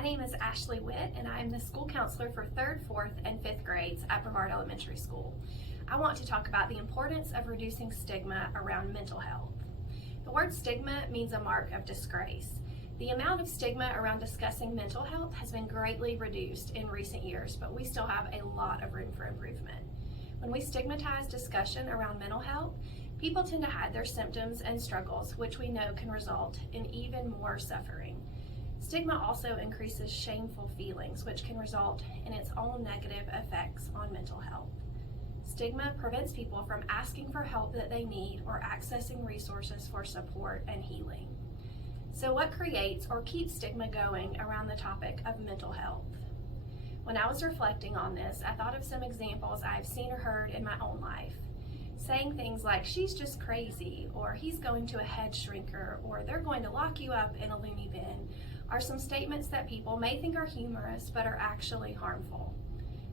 My name is Ashley Witt, and I am the school counselor for 3rd, 4th, and 5th grades at Brevard Elementary School. I want to talk about the importance of reducing stigma around mental health. The word stigma means a mark of disgrace. The amount of stigma around discussing mental health has been greatly reduced in recent years, but we still have a lot of room for improvement. When we stigmatize discussion around mental health, people tend to hide their symptoms and struggles, which we know can result in even more suffering. Stigma also increases shameful feelings, which can result in its own negative effects on mental health. Stigma prevents people from asking for help that they need or accessing resources for support and healing. So what creates or keeps stigma going around the topic of mental health? When I was reflecting on this, I thought of some examples I've seen or heard in my own life. Saying things like, "she's just crazy," or "he's going to a head shrinker," or "they're going to lock you up in a loony bin," are some statements that people may think are humorous but are actually harmful.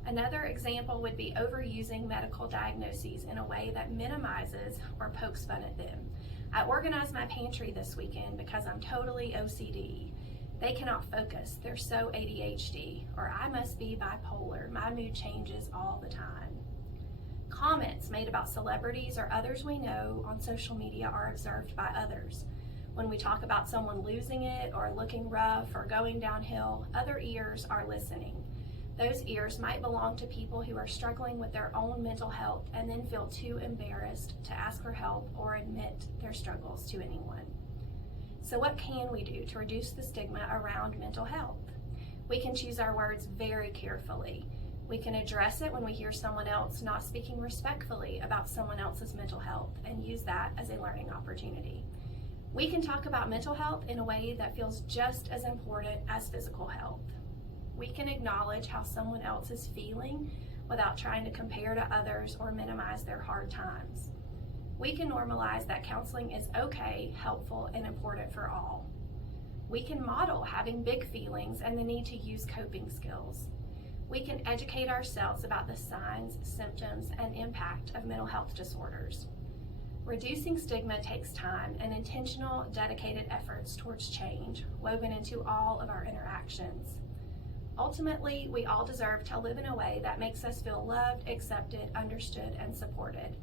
Another example would be overusing medical diagnoses in a way that minimizes or pokes fun at them. I organized my pantry this weekend because I'm totally OCD. They cannot focus, they're so ADHD, or I must be bipolar, my mood changes all the time. Comments made about celebrities or others we know on social media are observed by others. When we talk about someone losing it or looking rough or going downhill, other ears are listening. Those ears might belong to people who are struggling with their own mental health and then feel too embarrassed to ask for help or admit their struggles to anyone. So what can we do to reduce the stigma around mental health? We can choose our words very carefully. We can address it when we hear someone else not speaking respectfully about someone else's mental health and use that as a learning opportunity. We can talk about mental health in a way that feels just as important as physical health. We can acknowledge how someone else is feeling without trying to compare to others or minimize their hard times. We can normalize that counseling is okay, helpful, and important for all. We can model having big feelings and the need to use coping skills. We can educate ourselves about the signs, symptoms, and impact of mental health disorders. Reducing stigma takes time and intentional, dedicated efforts towards change woven into all of our interactions. Ultimately, we all deserve to live in a way that makes us feel loved, accepted, understood, and supported.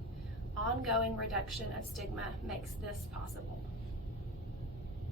Ongoing reduction of stigma makes this possible.